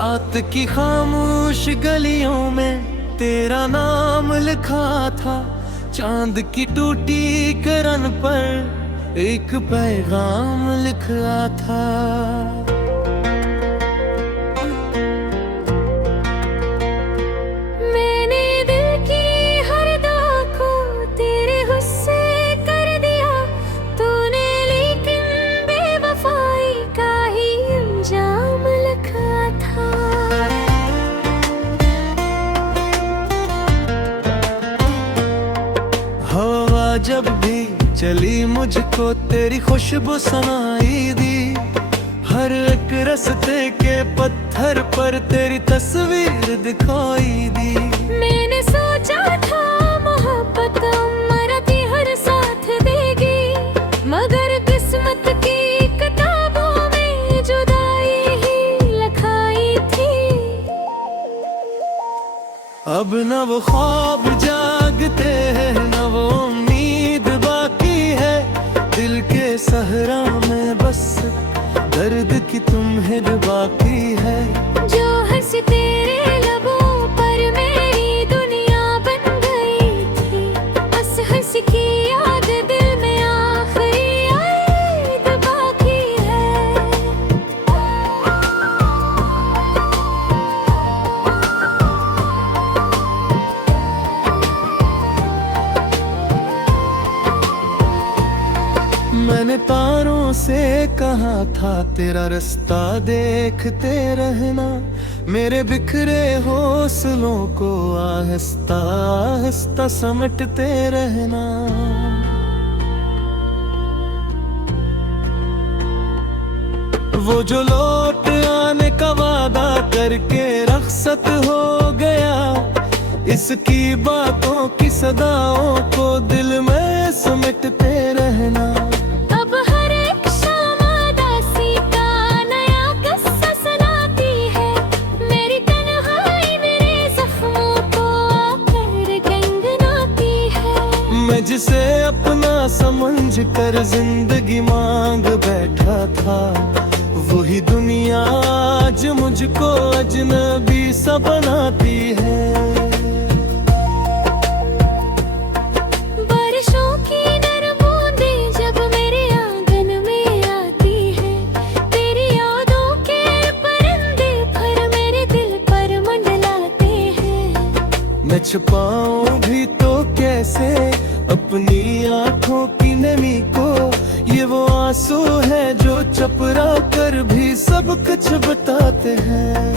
रात की खामोश गलियों में तेरा नाम लिखा था। चांद की टूटी किरण पर एक पैगाम लिखा था। मैंने दिल की हर दुआ को तेरे गुस्से कर दिया तूने, लेकिन बेवफाई का ही अंजाम लिखा था। हवा जब भी चली मुझको तेरी खुशबू सुनाई दी। हर एक रास्ते के पत्थर पर तेरी तस्वीर दिखाई दी। मैंने सोचा था मोहब्बत मरती हर साथ देगी, मगर किस्मत की किताबों में जुदाई ही लिखाई थी। अब न वो ख्वाब जागते हैं न वो उम्मीद बाकी है। दिल के सहरा में बस दर्द की तुम्हें बाकी है। जो हंसी तेरे लबों पर मेरी दुनिया बन गई थी, हंस हंस की याद दिल में आखिरी याद बाकी है। मैंने तारों से कहा था तेरा रास्ता देखते रहना। मेरे बिखरे हौसलों को आहिस्ता आहिस्ता समेटते रहना। वो जो लौट आने का वादा करके रखसत हो गया, इसकी बातों की सदाओं को दिल में समेटते रहना। अब हर एक शाम उदासी का नया किस्सा सुनाती है। मेरी तन्हाई मेरे जख्मों को आकर गंगनाती है। मैं जिसे अपना समझ कर जिंदगी मांग बैठा था, वही दुनिया आज मुझको अजनबी सा बनाती है। मैं छुपाऊं भी तो कैसे अपनी आंखों की नमी को। ये वो आंसू है जो चपरा कर भी सब कुछ बताते हैं।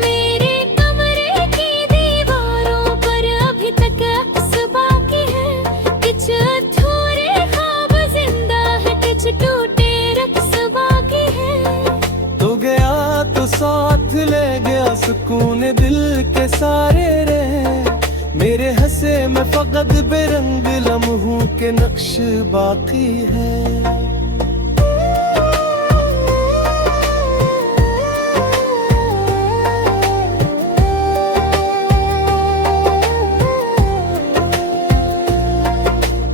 मेरे कमरे की दीवारों पर अभी तक अक्स बाकी है। कुछ अधूरे ख्वाब जिंदा है, कुछ टूटे रक्स बाकी है। तो गया तो साथ ले गया सुकून दिल के सारे रहे। मेरे हंसे में फकत बेरंग लम्हों के नक्श बाकी है।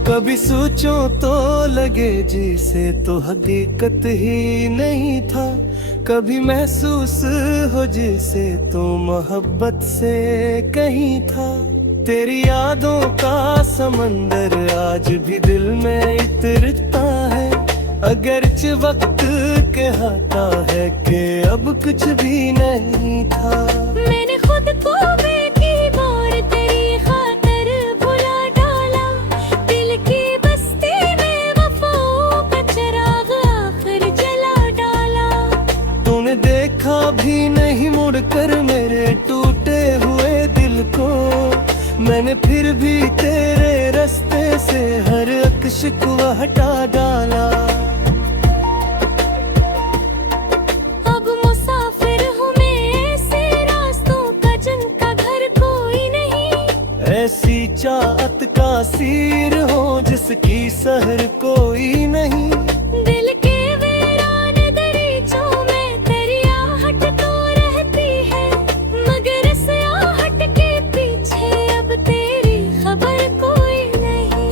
कभी सोचो तो लगे जिसे तो हकीकत ही नहीं था। कभी महसूस हो जिसे तो मोहब्बत से कहीं था। तेरी यादों का समंदर आज भी दिल में इतरता है। अगरच वक्त कहता है कि अब कुछ भी नहीं था। मैंने खुद को बेकी बार तेरी खातिर भुला डाला। दिल की बस्ती में वफाओं का चिराग आखिर जला डाला। तूने देखा भी नहीं मुड़कर मेरे टूटे हुए दिल को। मैंने फिर भी तेरे रास्ते से हर एक शिकवा हटा डाला। अब मुसाफिर हूँ मैं ऐसे रास्तों का जिनका घर कोई नहीं। ऐसी चाहत का सीर हो जिसकी सहर कोई नहीं। दिल के वीरान दरीचों में तेरी आहट तो रहती है, मगर इस आहट के पीछे अब तेरी खबर कोई नहीं।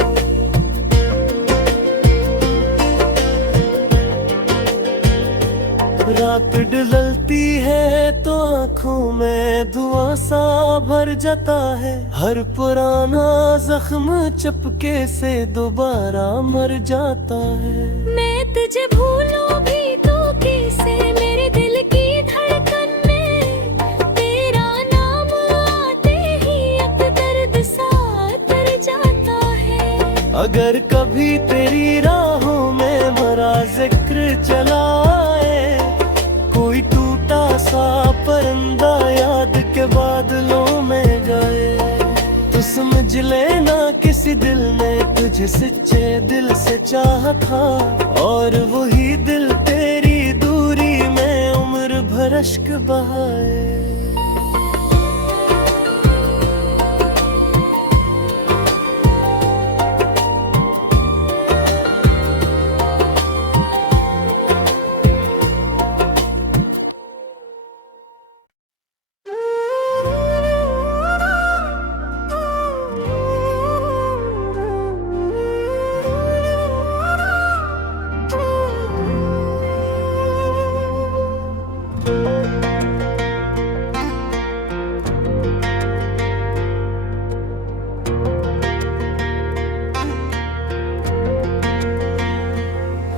सा भर जाता है, हर पुराना जख्म चपके से दोबारा मर जाता है। मैं तुझे भूलूं भी तो कैसे, मेरे दिल की धड़कन में तेरा नाम आते ही एक दर्द सा तर जाता है। अगर कभी तेरी राहों में मरा जिक्र चलाए, कोई टूटा सा परिंदा याद के बादलों में गाए, तो समझ लेना किसी दिल ने तुझे सच्चे दिल से चाहा था, और वही दिल तेरी दूरी में उम्र भर अश्क बहाए।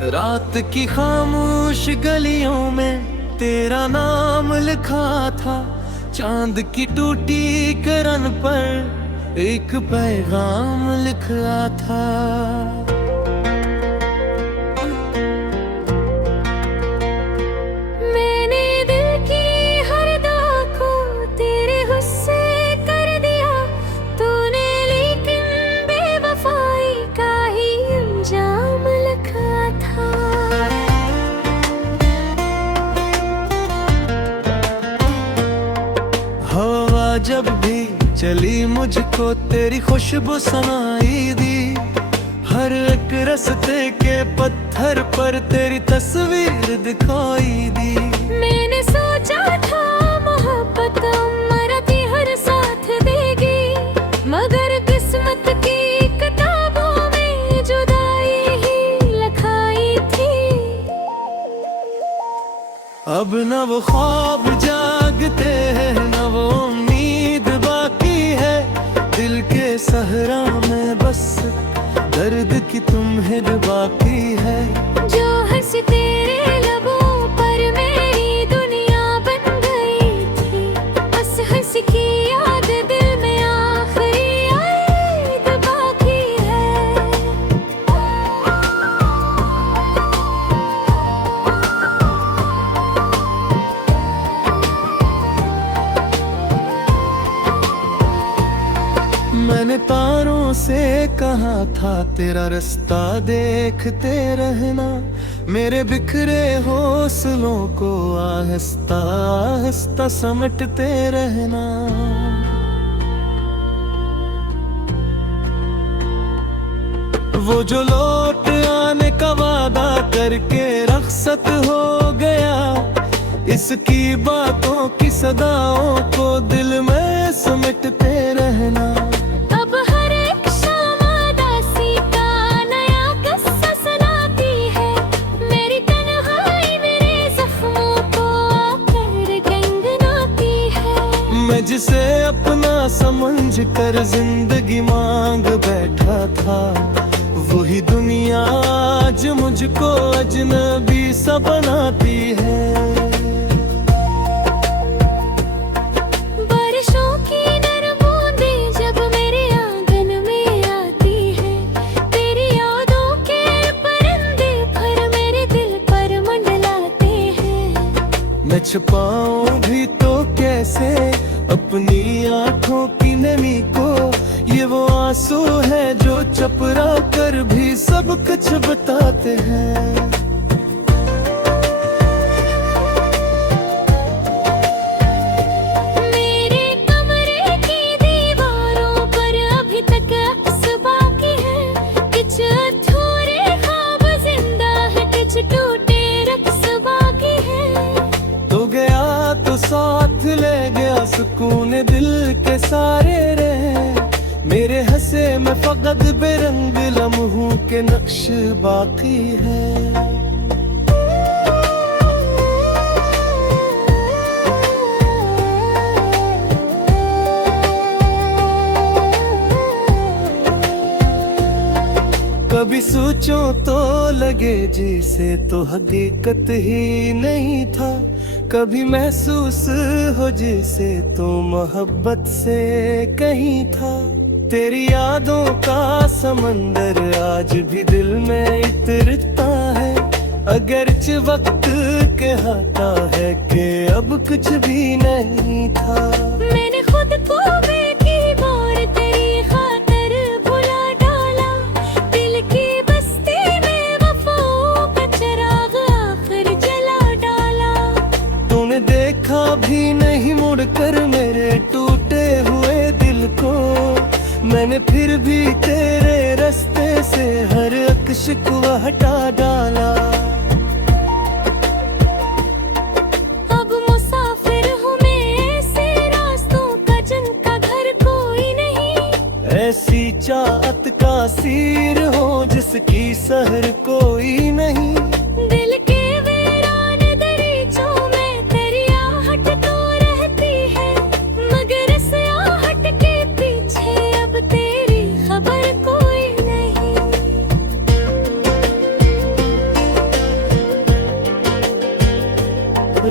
रात की खामोश गलियों में तेरा नाम लिखा था, चांद की टूटी किरण पर एक पैगाम लिखा था। मैंने दिल की हर दुआ को तेरे गुस्से कर दिया, तूने लेकिन बेवफाई का ही अंजाम लिखा था। हवा जब भी चली मुझको तेरी खुशबू सुनाई दी, हर एक रस्ते के पत्थर पर तेरी तस्वीर दिखाई दी। मैंने सोचा था मोहब्बत मरती हर साथ देगी, मगर किस्मत की किताबों में जुदाई ही लिखाई थी। अब न वो ख्वाब जागते हैं, न वो उम्मीद बाकी है, दिल के सहरा में बस दर्द की तुम्हें बाकी है। जो हंसी तेरे लबों पर मेरी दुनिया बन गई थी, बस हंस की याद दिल में आखिरी याद बाकी है। मैंने तारों से कहा था तेरा रास्ता देखते रहना, मेरे बिखरे हौसलों को आहिस्ता आहिस्ता समेटते रहना। वो जो लौट आने का वादा करके रखसत हो गया, इसकी बातों की सदाओं को दिल में समेटते रहना। अब हर एक शाम उदासी का नया किस्सा सुनाती है, मेरी तन्हाई मेरे जख्मों को आकर गंगनाती है। मैं जिसे अपना समझ कर जिंदगी मांग बैठा था, वही दुनिया आज मुझको अजनबी सा बनाती है। बारिशों की नरम बूंदें जब मेरे आंगन में आती है, तेरी यादों के परिंदे पर मेरे दिल पर मंडलाते हैं। मैं छुपाऊं भी तो कैसे अपनी आंखों की नमी को, ये वो आंसू है जो चपरा कर भी सब कुछ बताते हैं। मेरे कमरे की दीवारों पर अभी तक अक्स बाकी है, कुछ अधूरे ख्वाब जिंदा है, कुछ टूटे रक्स बाकी है। तो गया तो साथ ले गया सुकून दिल के सारे रहे, मेरे हंसे में फकत बेरंग लम्हों के नक्श बाकी है। कभी सोचो तो लगे जिसे तो हकीकत ही नहीं था, कभी महसूस हो जिसे तो मोहब्बत से कहीं था। तेरी यादों का समंदर आज भी दिल में इतरता है, अगरचे वक्त कहता है कि अब कुछ भी नहीं था। मैंने खुद को बेकी बार तेरी खातिर भुला डाला, दिल की बस्ती में वफाओं का चिराग आखिर जला डाला। तूने देखा भी नहीं मुड़कर मेरे टूटे हुए दिल को, मैंने फिर भी तेरे रास्ते से हर एक शिकवा हटा डाला। अब मुसाफिर हूँ मैं ऐसे रास्तों का जिनका घर कोई नहीं, ऐसी चाहत का सीर हो जिसकी सहर कोई नहीं। दिल के वीरान दरीचों में तेरी आहट तो रहती है, मगर इस आहट के पीछे अब तेरी खबर कोई नहीं।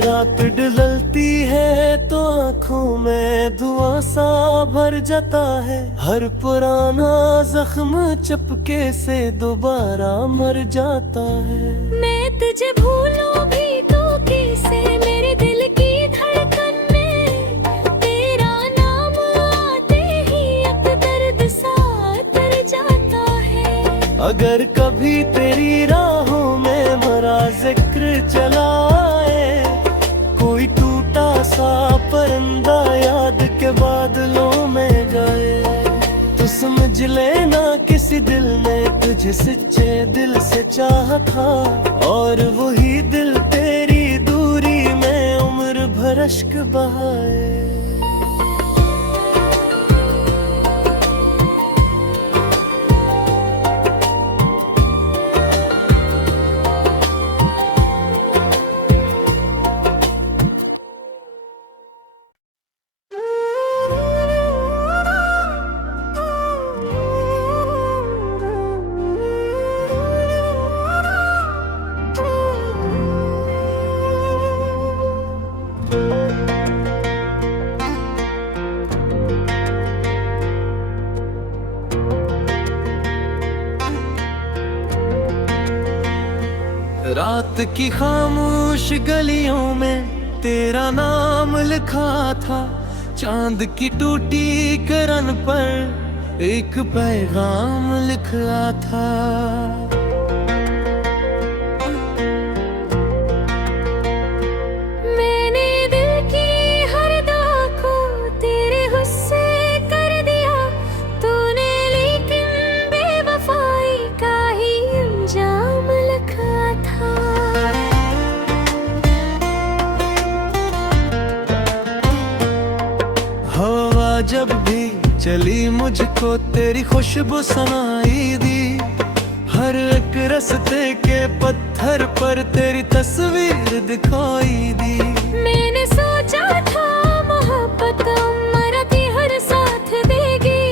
रात ढलती है तो आँखों में धुआं सा भर जाता है, हर पुराना जख्म चपके से दोबारा मर जाता है। मैं तुझे भूलूं भी तो कैसे, मेरे दिल की धड़कन में तेरा नाम आते ही एक दर्द सा उतर जाता है। अगर कभी तेरी राहों में मेरा जिक्र चला आए, कोई टूटा सा परिंदा याद के बादलों में गाए, तो समझ लेना किसी दिल ने तुझे सच्चे दिल से चाहा था, और वही दिल तेरी दूरी में उम्र भर अश्क बहाए। रात की खामोश गलियों में तेरा नाम लिखा था, चांद की टूटी किरण पर एक पैगाम लिखा था। मैंने दिल की हर दुआ को तेरे गुस्से कर दिया, तूने लेकिन बेवफाई का ही अंजाम लिखा था। हवा जब भी चली मुझको तेरी खुशबू सुनाई दी, हर एक रास्ते के पत्थर पर तेरी तस्वीर दिखाई दी। मैंने सोचा था मोहब्बत मरती हर साथ देगी,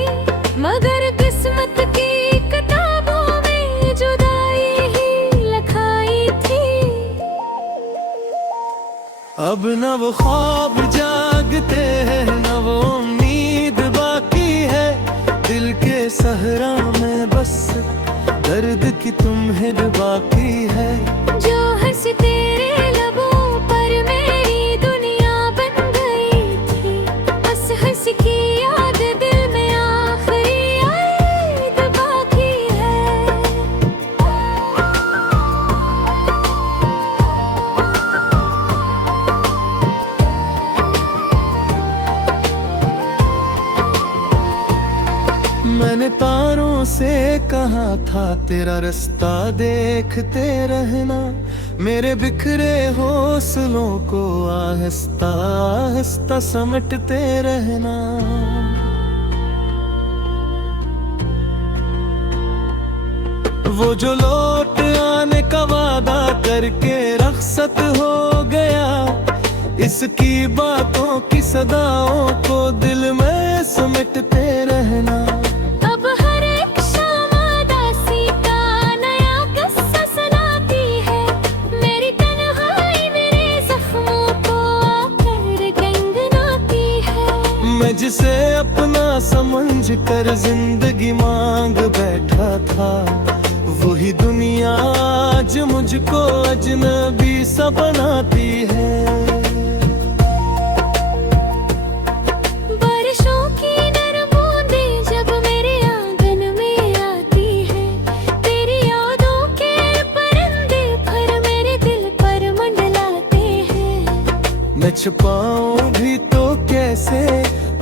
मगर किस्मत की किताबों में जुदाई ही लिखाई थी। अब न वो ख्वाब जागते हैं न वो उम्मीद बाकी है, दिल के सहरा में बस दर्द की तुम्हें बाकी है। जो हंस तेरे लबों पर मेरी दुनिया बन गई थी, हंस हंस की याद दिल में आखिरी याद बाकी है। मैंने तारों से कहा था तेरा रास्ता देखते रहना, मेरे बिखरे हौसलों को आहिस्ता आहिस्ता समेटते रहना। वो जो लौट आने का वादा करके रखसत हो गया, इसकी बातों की सदाओं को दिल में समेटते रहना। अब हर एक शाम उदासी का मैं जिसे अपना समझ कर जिंदगी मांग बैठा था, वही दुनिया आज मुझको अजनबी सा बनाती है। बारिशों की नरम बूंदें जब मेरे आंगन में आती है, तेरी यादों के परिंदे पर मेरे दिल पर मंडलाते हैं। मैं छुपाऊं भी तो कैसे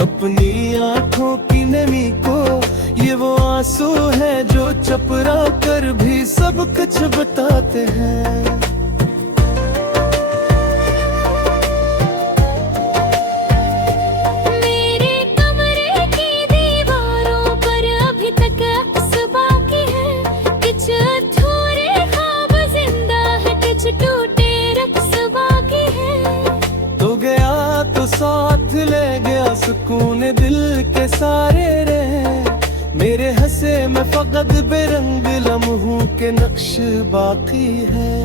अपनी आंखों की नमी को, ये वो आंसू है जो चपरा कर भी सब कुछ बताते हैं। मेरे कमरे की दीवारों पर अभी तक अक्स बाकी है, कुछ अधूरे ख्वाब जिंदा है, कुछ टूटे रक्स बाकी है। तो गया तो साथ ले गया सुकून दिल के सारे रहे, मेरे हंसे में फकत बेरंग लम्हों के नक्श बाकी है।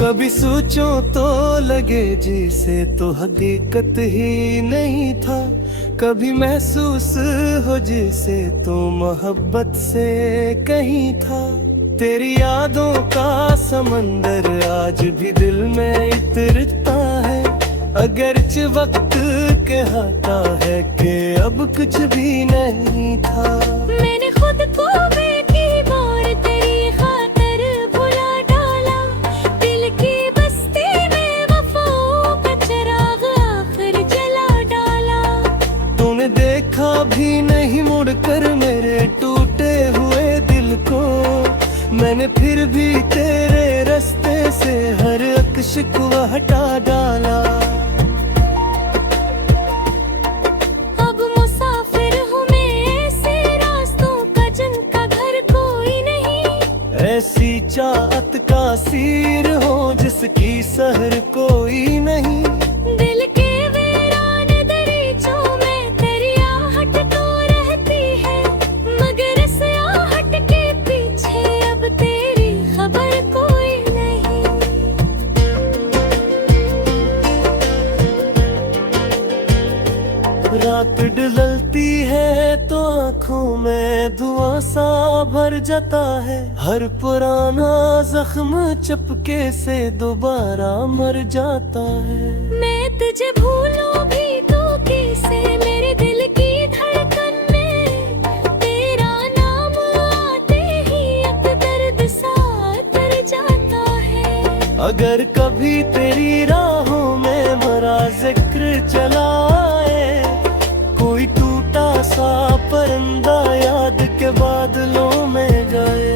कभी सोचो तो लगे जिसे तो हकीकत ही नहीं था, कभी महसूस हो जिसे तो मोहब्बत से कहीं था। तेरी यादों का समंदर आज भी दिल में इतरता है, अगरच वक्त कहता है कि अब कुछ भी नहीं था। मैंने खुद को बेटी बार तेरी खातिर भुला डाला, दिल की बस्ती में वफाओं का चिराग आखिर जला डाला। तूने देखा भी नहीं मुड़कर मेरे टूटे हुए दिल को, मैंने फिर भी तेरे रास्ते से हर एक शिकवा हटा डाला। अब मुसाफिर हूँ मैं ऐसे रास्तों का जिनका घर कोई नहीं, ऐसी चाहत का सीर हो जिसकी सहर कोई नहीं। दिल के वीरान दरीचों में तेरी आहट तो रहती है, मगर इस आहट के पीछे अब तेरी खबर कोई नहीं। रात ढलती है तो आँखों में धुआं सा भर जाता है, हर पुराना जख्म चपके से दोबारा मर जाता है। मैं तुझे भूलूं भी तो कैसे, मेरे दिल की धड़कन में तेरा नाम आते ही एक दर्द सा तर जाता है। अगर कभी तेरी राहों में मरा जिक्र चला आए, कोई टूटा सा परिंदा याद के बादलों में गए,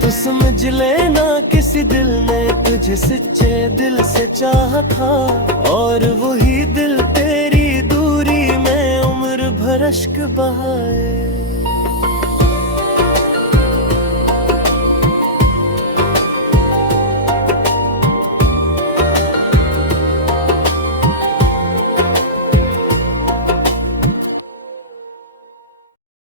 तो समझ लेना किसी दिल ने तुझे सच्चे दिल से चाहा था, और वही दिल तेरी दूरी में उम्र भर अश्क बहाए।